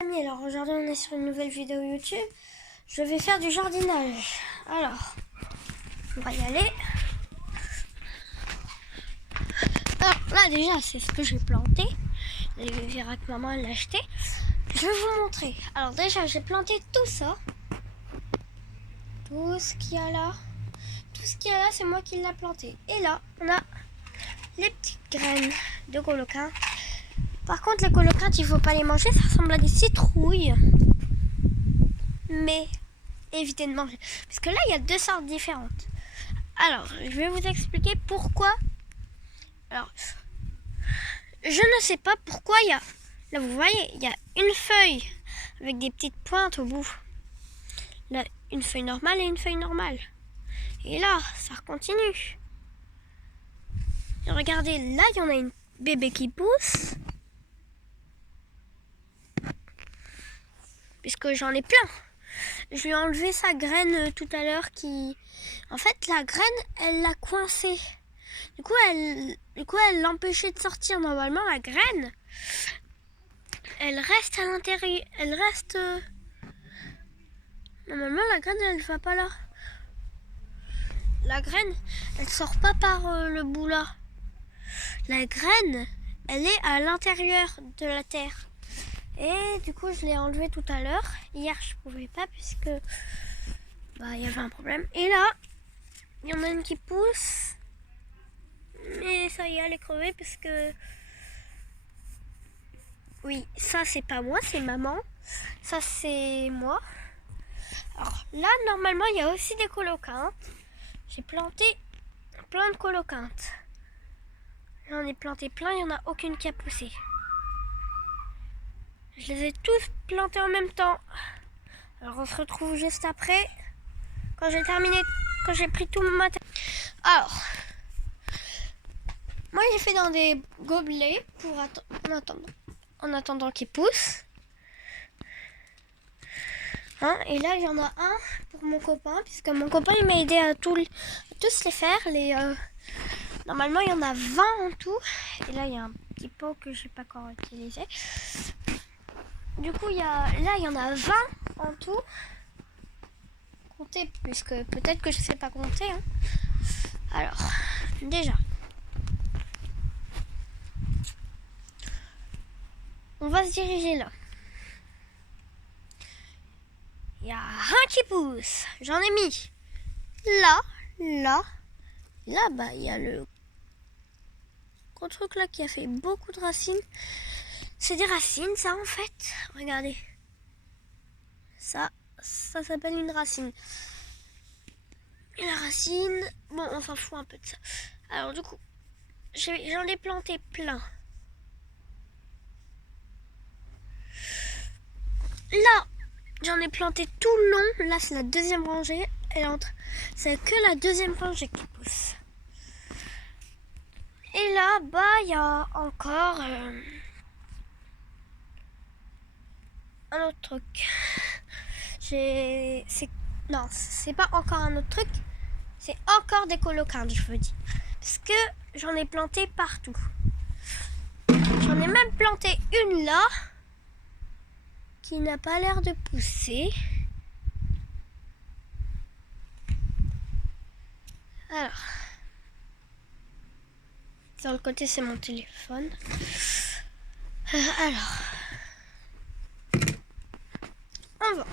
Alors aujourd'hui on est sur une nouvelle vidéo YouTube. Je vais faire du jardinage. Alors, on va y aller. Alors là déjà c'est ce que j'ai planté. Vous verrez que maman l'a acheté. Je vais vous montrer. Alors déjà j'ai planté tout ça. Tout ce qu'il y a là. Tout ce qu'il y a là c'est moi qui l'ai planté. Et là on a les petites graines de coloquin. Par contre les coloquintes il ne faut pas les manger. Ça ressemble à des citrouilles. Mais évitez de manger. Parce que là, il y a deux sortes différentes. Alors, je vais vous expliquer pourquoi. Alors, je ne sais pas pourquoi il y a... Là, vous voyez, il y a une feuille avec des petites pointes au bout. Là, une feuille normale et une feuille normale. Et là, ça continue. Et regardez, là, il y en a une bébé qui pousse. Puisque j'en ai plein. Je lui ai enlevé sa graine tout à l'heure qui... En fait, la graine, elle l'a coincée. Du coup, elle l'empêchait de sortir. Normalement, la graine, elle reste à l'intérieur. Elle reste... Normalement, la graine, elle ne va pas là. La graine, elle sort pas par le bout là. La graine, elle est à l'intérieur de la terre. Et du coup, je l'ai enlevé tout à l'heure. Hier, je pouvais pas puisque il y avait un problème. Et là, il y en a une qui pousse. Mais ça y est, elle est crevée parce que... Oui, ça c'est pas moi, c'est maman. Ça c'est moi. Alors là, normalement, il y a aussi des coloquintes. J'ai planté plein de coloquintes. J'en ai planté plein, il n'y en a aucune qui a poussé. Je les ai tous plantés en même temps. Alors on se retrouve juste après, quand j'ai terminé, quand j'ai pris tout mon matériel. Alors, moi j'ai fait dans des gobelets pour en attendant qu'ils poussent. Hein, et là il y en a un pour mon copain, puisque mon copain il m'a aidé à tous les faire. Normalement il y en a 20 en tout. Et là il y a un petit pot que je n'ai pas encore utilisé. Du coup là il y en a 20 en tout. Compter, puisque peut-être que je ne sais pas compter. Hein. Alors, déjà. On va se diriger là. Il y a un qui pousse. J'en ai mis là. Là, il y a le gros truc là qui a fait beaucoup de racines. C'est des racines, ça en fait. Regardez. Ça s'appelle une racine. Et la racine, bon, on s'en fout un peu de ça. Alors du coup, j'en ai planté plein. Là, j'en ai planté tout le long. Là, c'est la deuxième rangée. C'est que la deuxième rangée qui pousse. Et là, il y a encore un autre truc. Non, c'est pas encore un autre truc. C'est encore des coloquintes, je veux dire. Parce que j'en ai planté partout. J'en ai même planté une là. Qui n'a pas l'air de pousser. Alors. Sur le côté, c'est mon téléphone. Alors. On va.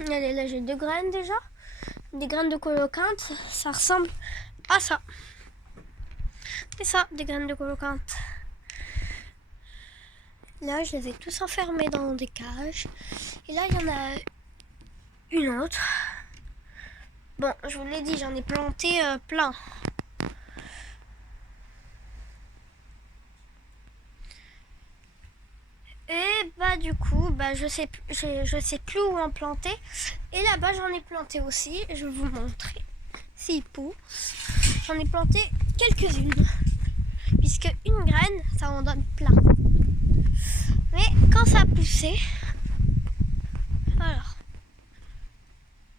Allez, là, j'ai deux graines déjà. Des graines de coloquinte. Ça ressemble à ça. C'est ça, des graines de coloquinte. Là, je les ai tous enfermés dans des cages. Et là, il y en a une autre. Bon, je vous l'ai dit, j'en ai planté plein. Et du coup, je sais plus où en planter. Et là-bas, j'en ai planté aussi. Je vais vous montrer s'il pousse. J'en ai planté quelques-unes. Puisque une graine, ça en donne plein. Mais quand ça a poussé, alors,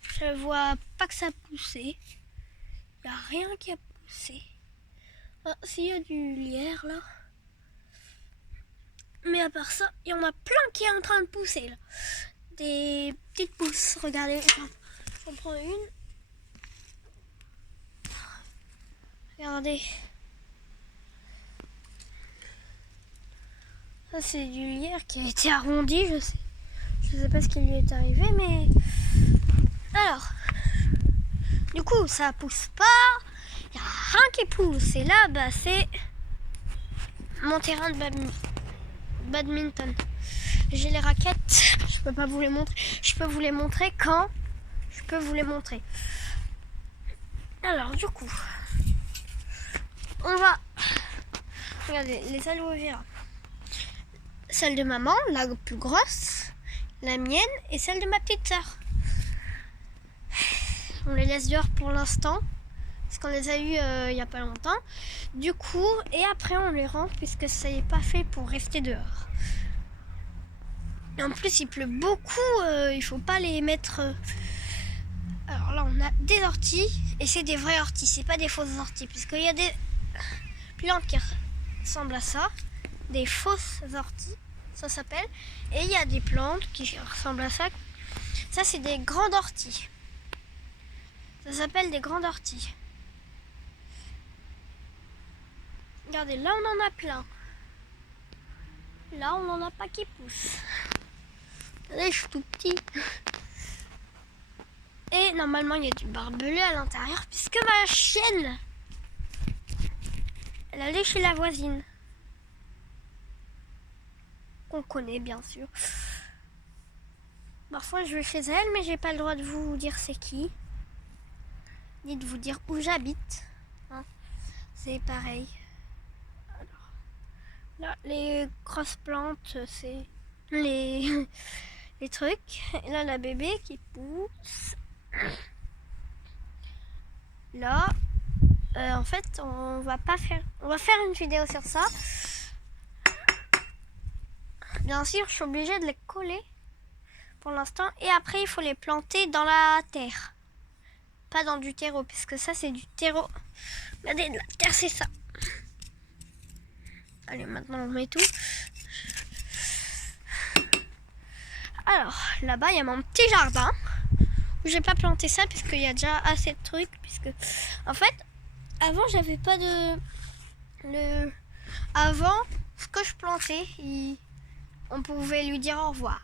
je vois pas que ça a poussé. Il n'y a rien qui a poussé. Ah, s'il y a du lierre là. Mais à part ça, il y en a plein qui est en train de pousser là. Des petites pousses, regardez. J'en prends une. Regardez. Ça c'est du lierre qui a été arrondi, je sais pas ce qui lui est arrivé, mais... Alors, du coup ça pousse pas, il n'y a rien qui pousse. Et là, bah c'est mon terrain de badminton. J'ai les raquettes, je peux pas vous les montrer. Je peux vous les montrer quand je peux vous les montrer. Alors du coup, on va... Regardez, les aloe vera. Celle de maman, la plus grosse, la mienne et celle de ma petite sœur. On les laisse dehors pour l'instant, parce qu'on les a eues il n'y a pas longtemps. Du coup, et après on les rentre, puisque ça n'est pas fait pour rester dehors. Et en plus, il pleut beaucoup, il faut pas les mettre... Alors là, on a des orties, et c'est des vraies orties, c'est pas des fausses orties, puisqu'il y a des plantes qui ressemblent à ça. Des fausses orties, ça s'appelle. Et il y a des plantes qui ressemblent à ça. Ça, c'est des grandes orties. Ça s'appelle des grandes orties. Regardez, là, on en a plein. Là, on n'en a pas qui poussent. Regardez, je suis tout petit. Et normalement, il y a du barbelé à l'intérieur, puisque ma chienne, elle allait chez la voisine. Qu'on connaît bien sûr. Parfois je vais chez elle, mais j'ai pas le droit de vous dire c'est qui, ni de vous dire où j'habite. Hein. C'est pareil. Alors, là, les grosses plantes, c'est les trucs. Et là, la bébé qui pousse. Là, en fait, on va faire une vidéo sur ça. Bien sûr, je suis obligée de les coller pour l'instant. Et après, il faut les planter dans la terre. Pas dans du terreau, puisque ça, c'est du terreau. Regardez, la terre, c'est ça. Allez, maintenant, on met tout. Alors, là-bas, il y a mon petit jardin. Où j'ai pas planté ça, puisqu'il y a déjà assez de trucs. Puisque, en fait, avant, j'avais pas de... Avant, ce que je plantais, on pouvait lui dire au revoir.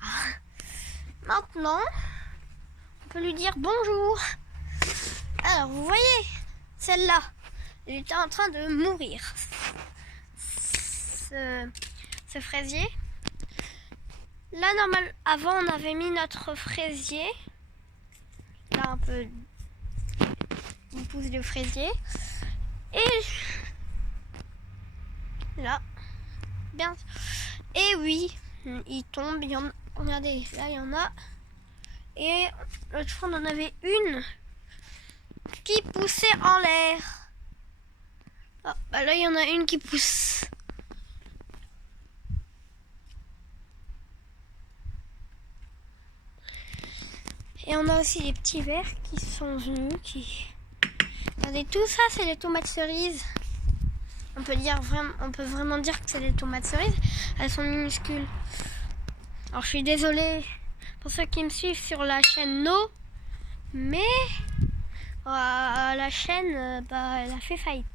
Maintenant, on peut lui dire bonjour. Alors, vous voyez, celle-là, elle était en train de mourir. Ce fraisier. Là, normal, avant, on avait mis notre fraisier. Là, un peu une pousse de fraisier. Et là, bien. Et oui, il tombe. Regardez, là, il y en a. Et l'autre fois, on en avait une qui poussait en l'air. Oh, bah là, il y en a une qui pousse. Et on a aussi des petits vers qui sont venus. Regardez, tout ça, c'est les tomates cerises. On peut vraiment dire que c'est des tomates cerises. Elles sont minuscules. Alors, je suis désolée pour ceux qui me suivent sur la chaîne No, mais la chaîne, elle a fait faillite.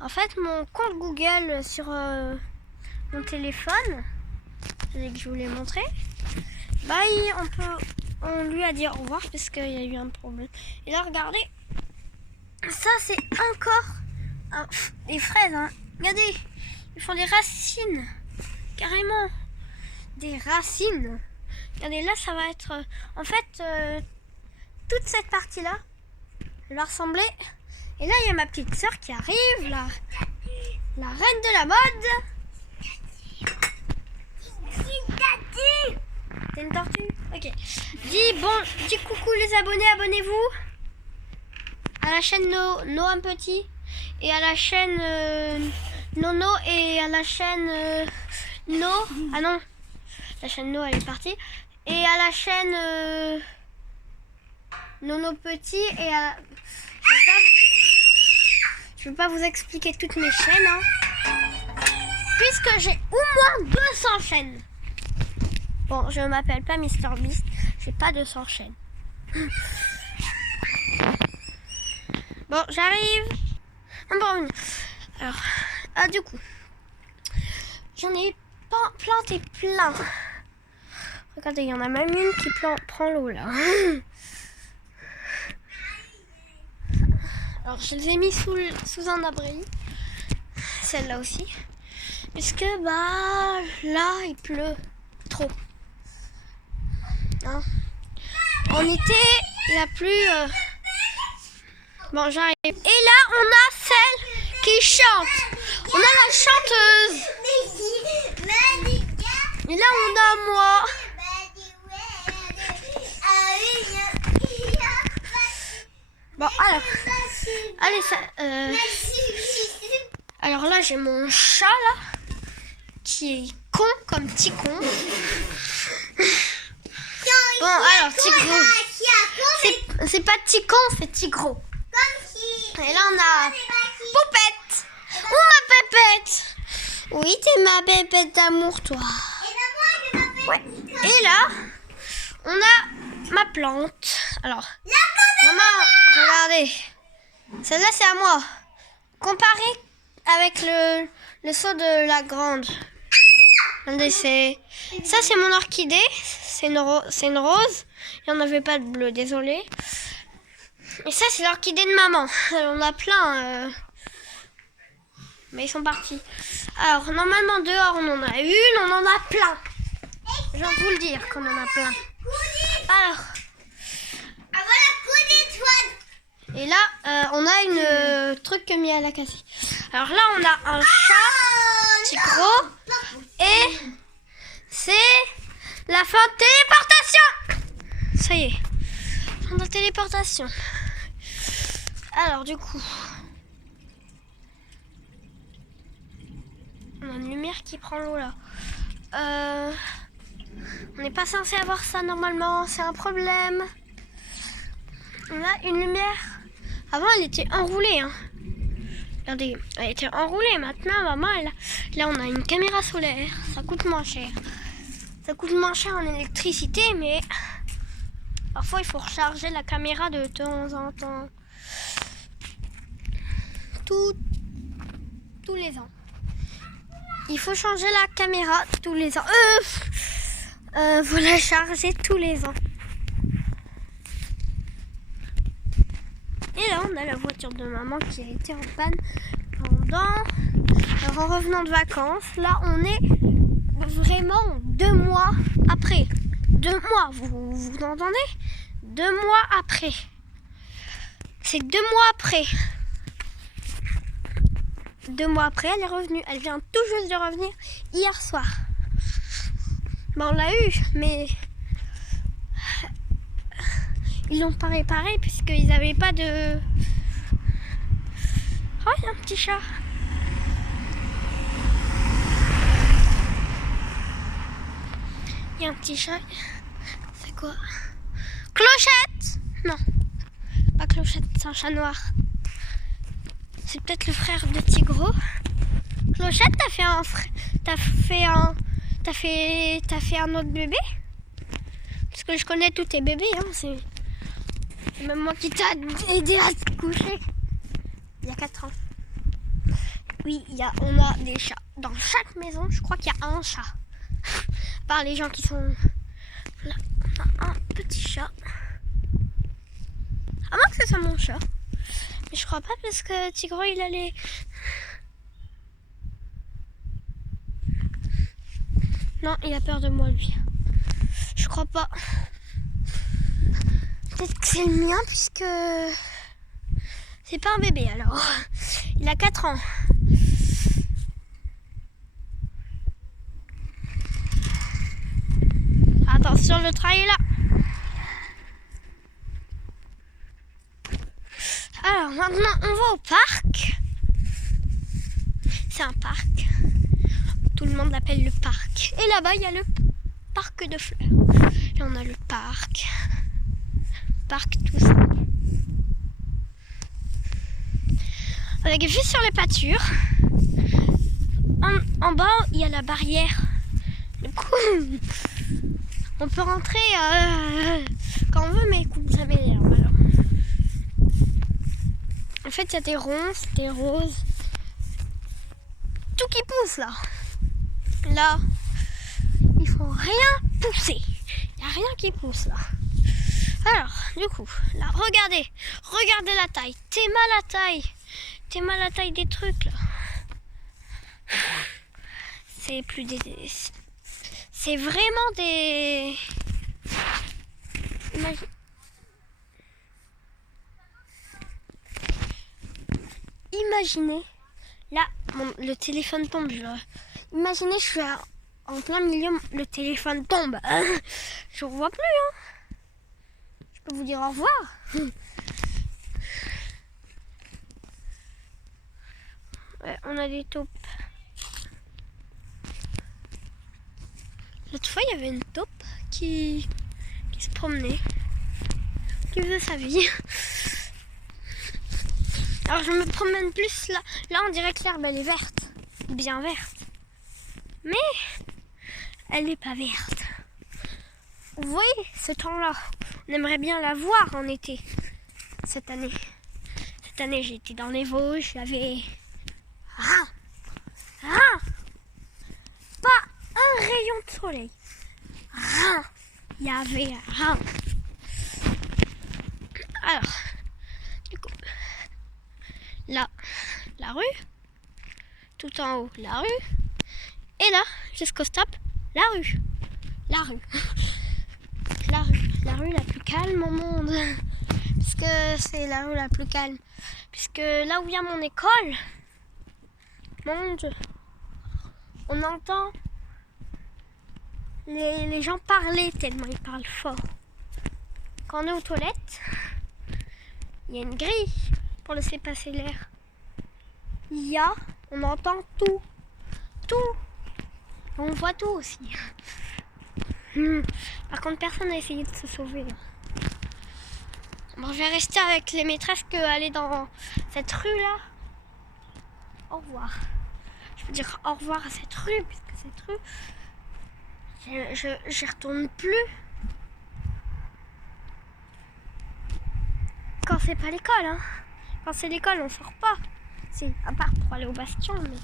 En fait, mon compte Google sur mon téléphone, c'est que je vous l'ai montré, on lui a dit au revoir parce qu'il y a eu un problème. Et là, regardez, ça c'est encore des fraises. Hein. Regardez, ils font des racines, carrément, des racines. Regardez, là, ça va être... en fait, toute cette partie-là, elle va ressembler... Et là, il y a ma petite sœur qui arrive, la reine de la mode. T'es une tortue? Ok. Dis coucou les abonnés, abonnez-vous à la chaîne No un petit, et à la chaîne Nono, et à la chaîne No. Ah non, la chaîne No elle est partie. Et à la chaîne Nono petit, et à... Je ne vais pas vous expliquer toutes mes chaînes. Hein. puisque j'ai au moins 200 chaînes. Bon, je m'appelle pas MrBeast, j'ai pas 200 chaînes. Bon, j'arrive. On va revenir. Alors, du coup, j'en ai planté plein. Regardez, il y en a même une qui prend l'eau là. Alors, je les ai mis sous un abri. Celle-là aussi. Puisque, bah, là, il pleut trop. Hein? En été, la pluie... Bon, j'arrive. Et là, on a celle qui chante. On a la chanteuse. Et là, on a moi. Bon, alors. Allez, ça... Alors là, j'ai mon chat, là. Qui est con, comme petit con. Bon, alors, Tigro. C'est pas petit con, c'est Tigro. Et là, on a Poupette. Ou ma pépette. Oui, t'es ma pépette d'amour, toi. Ouais. Et là, on a ma plante. Alors, maman, regardez. Celle-là, c'est à moi. Comparé avec le seau de la grande. Regardez, ça, c'est mon orchidée. C'est une rose. Il n'y en avait pas de bleu, désolé. Et ça, c'est l'orchidée de maman. On a plein. Mais ils sont partis. Alors, normalement, dehors, on en a une. On en a plein. Je vais vous le dire qu'on en a plein. Alors. Et là, on a une truc que Mia a cassé. Alors là, on a un chat, Tigro. Et c'est la fin de téléportation. Ça y est. Fin de téléportation. Alors du coup, on a une lumière qui prend l'eau là. On n'est pas censé avoir ça normalement, c'est un problème. On a une lumière. Avant elle était enroulée. Hein. Regardez, elle était enroulée. Maintenant, maman, là on a une caméra solaire. Ça coûte moins cher. Ça coûte moins cher en électricité, mais parfois il faut recharger la caméra de temps en temps. Tous les ans. Il faut changer la caméra tous les ans. Faut la charger tous les ans. Et là, on a la voiture de maman qui a été en panne Alors, en revenant de vacances. Là, on est vraiment 2 mois après. 2 mois, vous entendez? 2 mois après. C'est 2 mois après. 2 mois après, elle est revenue. Elle vient tout juste de revenir hier soir. Ben, on l'a eu, mais ils l'ont pas réparé puisqu'ils n'avaient pas de... Oh, il y a un petit chat. Il y a un petit chat. C'est quoi? Clochette! Non, pas Clochette, c'est un chat noir. C'est peut-être le frère de Tigro. Clochette, t'as fait un autre bébé? Parce que je connais tous tes bébés, hein. C'est même moi qui t'a aidé à te coucher. Il y a 4 ans. Oui, on a des chats. Dans chaque maison, je crois qu'il y a un chat. Par les gens qui sont là, on a un petit chat. À moins que ce soit mon chat. Mais je crois pas parce que Tigro il allait... Non, il a peur de moi lui. Je crois pas. Peut-être que c'est le mien puisque c'est pas un bébé alors. Il a 4 ans. Attention, le train est là. Alors maintenant on va au parc. C'est un parc. Tout le monde l'appelle le parc. Et là-bas il y a le parc de fleurs. Là on a le parc. Parc tout ça. Avec vue sur les pâtures. en bas, il y a la barrière. Du coup, on peut rentrer quand on veut, mais écoute, ça m'énerve alors. En fait, il y a des ronces, des roses, tout qui pousse là. Là, il faut rien pousser. Il n'y a rien qui pousse là. Alors, du coup, là, regardez la taille. T'es mal la taille des trucs là. C'est plus des... C'est vraiment des... Imaginez, là, le téléphone tombe. Imaginez, je suis en plein milieu, le téléphone tombe. Je ne revois plus. Hein. Je peux vous dire au revoir. Ouais, on a des taupes. L'autre fois, il y avait une taupe qui se promenait, qui faisait sa vie. Alors je me promène plus là. Là, on dirait que l'herbe, elle est verte, bien verte. Mais elle n'est pas verte. Vous voyez, ce temps-là, on aimerait bien la voir en été. Cette année, j'étais dans les Vosges, j'avais rien. Pas un rayon de soleil. Rien. Il y avait rien. Alors, du coup, là, la rue. Tout en haut, la rue. Et là, jusqu'au stop, la rue. La rue. La rue la plus calme au monde. Puisque c'est la rue la plus calme. Puisque là où il y a mon école, mon Dieu, on entend les gens parler tellement ils parlent fort. Quand on est aux toilettes, il y a une grille pour laisser passer l'air. On entend tout. On voit tout aussi. Par contre, personne n'a essayé de se sauver. Là. Bon, je vais rester avec les maîtresses qu'aller dans cette rue-là. Au revoir. Je veux dire au revoir à cette rue, puisque cette rue, je retourne plus. Quand c'est pas l'école, hein. Quand c'est l'école, on sort pas. C'est à part pour aller au bastion, mais...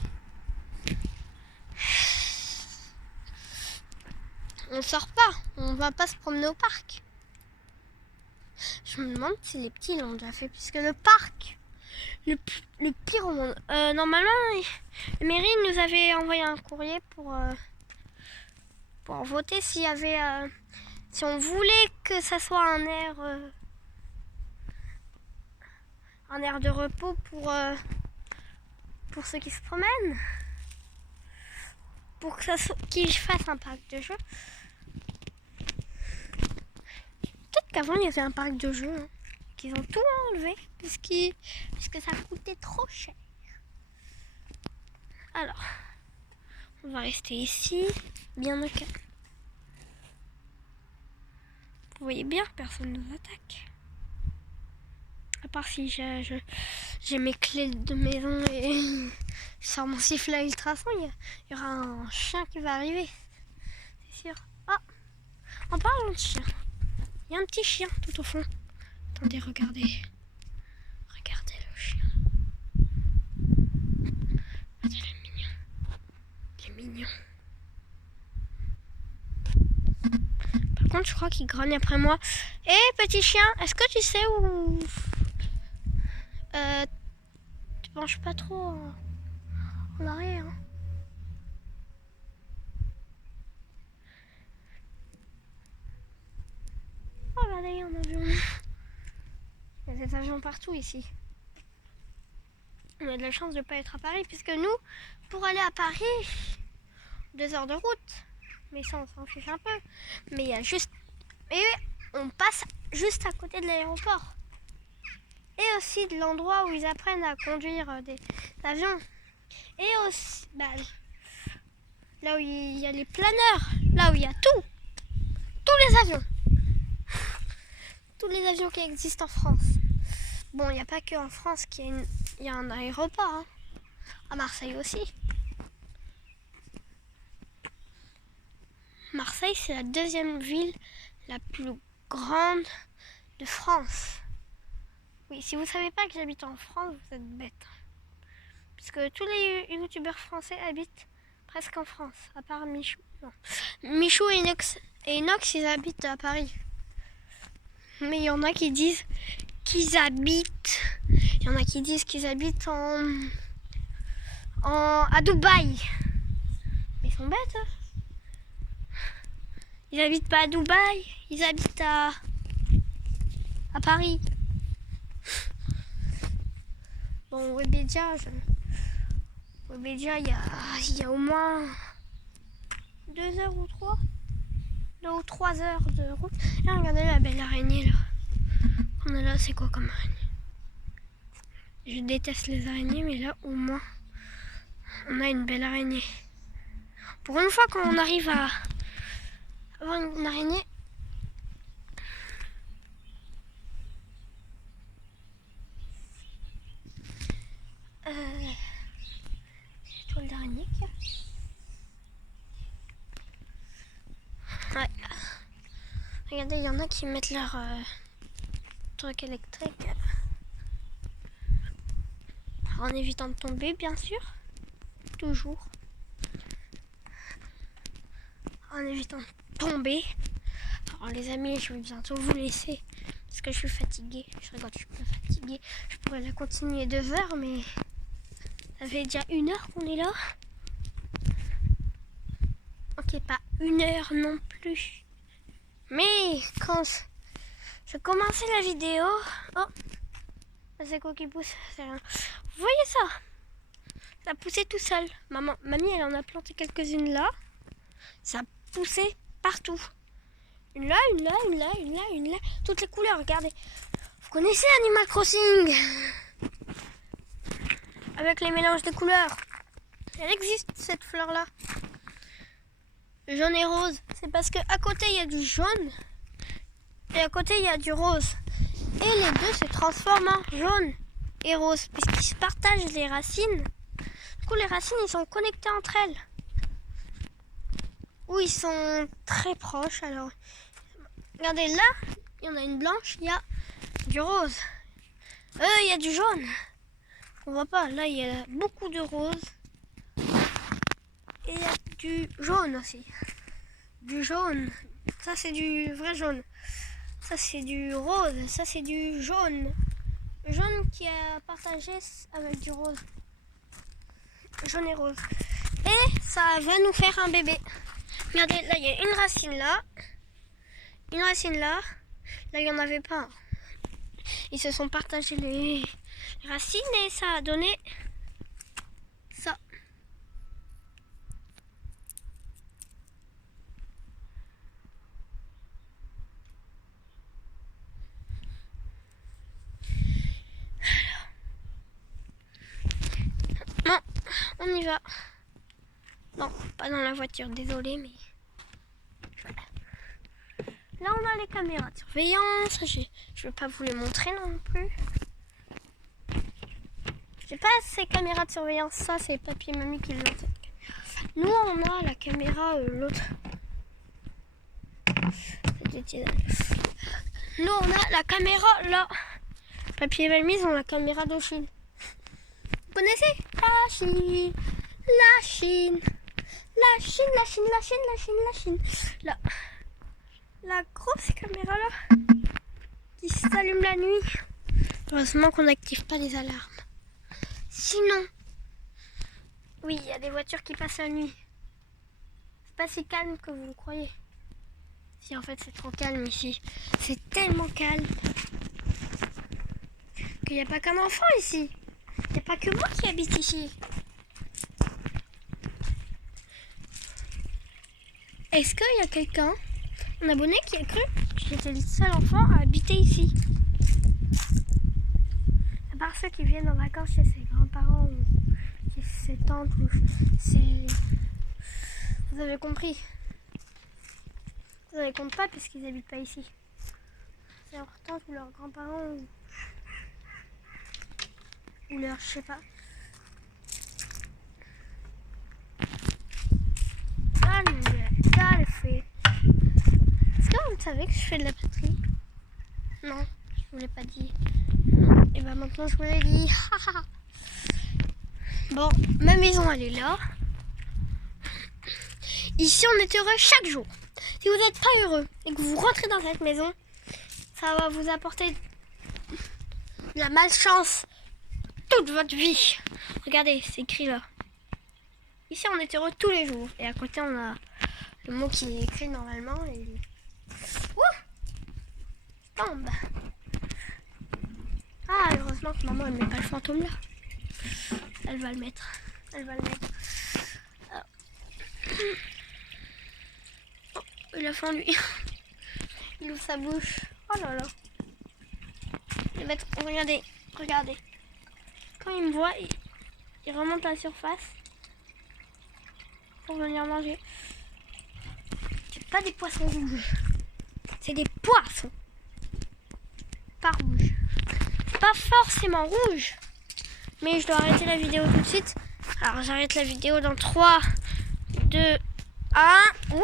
On sort pas, on va pas se promener au parc. Je me demande si les petits l'ont déjà fait, puisque le parc, le pire au monde. Normalement, la mairie nous avait envoyé un courrier pour voter s'il y avait, si on voulait que ça soit un air de repos pour ceux qui se promènent, pour qu'ils fassent un parc de jeux. Peut-être qu'avant il y avait un parc de jeux, hein, qu'ils ont tout enlevé puisque ça coûtait trop cher. Alors, on va rester ici, bien au calme. Vous voyez bien, personne ne nous attaque. À part si j'ai mes clés de maison et je sors mon sifflet à ultrasons, il y aura un chien qui va arriver. C'est sûr. Ah, en parlant de chien, il y a un petit chien tout au fond. Attendez, regardez. Regardez le chien. Regardez, il est mignon. Il est mignon. Par contre, je crois qu'il grogne après moi. Hé, petit chien, est-ce que tu sais où... tu penches pas trop en arrière. Hein. Oh, regardez, il y a un avion. Il y a des avions partout ici. On a de la chance de ne pas être à Paris, puisque nous, pour aller à Paris, 2 heures de route. Mais ça, on s'en fiche un peu. Mais il y a juste... Et on passe juste à côté de l'aéroport. Et aussi de l'endroit où ils apprennent à conduire des avions. Et aussi, là où il y a les planeurs, là où il y a tout. Tous les avions. Tous les avions qui existent en France. Bon, il n'y a pas que en France qu'il y a un aéroport. Hein. À Marseille aussi. Marseille, c'est la deuxième ville la plus grande de France. Oui, si vous savez pas que j'habite en France, vous êtes bête. Parce que tous les youtubeurs français habitent presque en France, à part Michou. Non. Michou et Inox, ils habitent à Paris. Mais il y en a qui disent qu'ils habitent. Il y en a qui disent qu'ils habitent à Dubaï. Mais ils sont bêtes. Hein. Ils habitent pas à Dubaï, ils habitent à Paris. Bon, Webedia, il y a au moins 2 heures ou 3. 2 ou 3 heures de route. Là, regardez la belle araignée là. On a là, c'est quoi comme araignée? Je déteste les araignées, mais là, au moins, on a une belle araignée. Pour une fois qu'on arrive à avoir une araignée, toile d'araignée qu'il y a. Ouais. Regardez, il y en a qui mettent leur truc électrique en évitant de tomber, bien sûr. Toujours. En évitant de tomber. Alors les amis, je vais bientôt vous laisser parce que je suis fatiguée. Je rigole, je suis pas fatiguée. Je pourrais la continuer 2 heures, mais ça fait déjà 1 heure qu'on est là. Ok, pas 1 heure non plus. Mais quand je commençais la vidéo... Oh, c'est quoi qui pousse? C'est rien. Vous voyez ça? Ça poussait tout seul. Mamie, elle en a planté quelques-unes là. Ça poussait partout. Une là, une là, une là, une là, une là. Toutes les couleurs, regardez. Vous connaissez Animal Crossing? Avec les mélanges de couleurs. Elle existe cette fleur là. Jaune et rose. C'est parce qu'à côté il y a du jaune. Et à côté il y a du rose. Et les deux se transforment en jaune et rose. Puisqu'ils se partagent les racines. Du coup les racines ils sont connectés entre elles. Ou ils sont très proches. Alors regardez là, il y en a une blanche, il y a du rose. Il y a du jaune. On voit pas, là il y a beaucoup de rose. Et il y a du jaune aussi. Du jaune. Ça c'est du vrai jaune. Ça c'est du rose. Ça c'est du jaune. Jaune qui est partagé avec du rose. Jaune et rose. Et ça va nous faire un bébé. Regardez, là il y a une racine là. Une racine là. Là il n'y en avait pas. Ils se sont partagés les racines et ça a donné ça. Non, on y va. Non, pas dans la voiture, désolé, mais... Voilà. Là, on a les caméras de surveillance. Je vais pas vous les montrer non plus. J'ai pas ces caméras de surveillance. Ça, c'est papy et mamie qui l'ont. Nous, on a la caméra, l'autre. Nous, on a la caméra là. Papy et mamie ont la caméra de Chine. Vous connaissez? La Chine, la Chine, la Chine, la Chine, la Chine, la Chine, la Chine. Là. La grosse caméra là qui s'allume la nuit. Heureusement qu'on n'active pas les alarmes. Sinon, oui, il y a des voitures qui passent la nuit. C'est pas si calme que vous le croyez. Si en fait c'est trop calme ici. C'est tellement calme qu'il n'y a pas qu'un enfant ici. Il n'y a pas que moi qui habite ici. Est-ce qu'il y a quelqu'un, un abonné qui a cru que j'étais le seul enfant à habiter ici? À part ceux qui viennent en vacances chez ses grands-parents ou chez ses tantes ou ses... Vous avez compris. Vous avez compris pas puisqu'ils n'habitent pas ici. C'est leur tante ou leurs grands-parents ou leur, je sais pas. Ça le fait. le savez que je fais de la poterie? Non, je vous l'ai pas dit. Et ben maintenant je vous l'ai dit. Bon, ma maison elle est là. Ici on est heureux chaque jour. Si vous n'êtes pas heureux et que vous rentrez dans cette maison, ça va vous apporter de la malchance toute votre vie. Regardez, c'est écrit là. Ici on est heureux tous les jours. Et à côté on a le mot qui est écrit normalement. Et... ouh, je tombe. Ah, heureusement que maman elle met pas le fantôme là. Elle va le mettre. Elle va le mettre. Ah. Oh, il a faim lui. Il ouvre sa bouche. Oh là là. Il va mettre... Regardez, regardez. Quand il me voit, il remonte à la surface pour venir manger. C'est pas des poissons rouges. C'est des poissons. Pas rouges. Pas forcément rouges. Mais je dois arrêter la vidéo tout de suite. Alors j'arrête la vidéo dans 3, 2, 1. Ouh!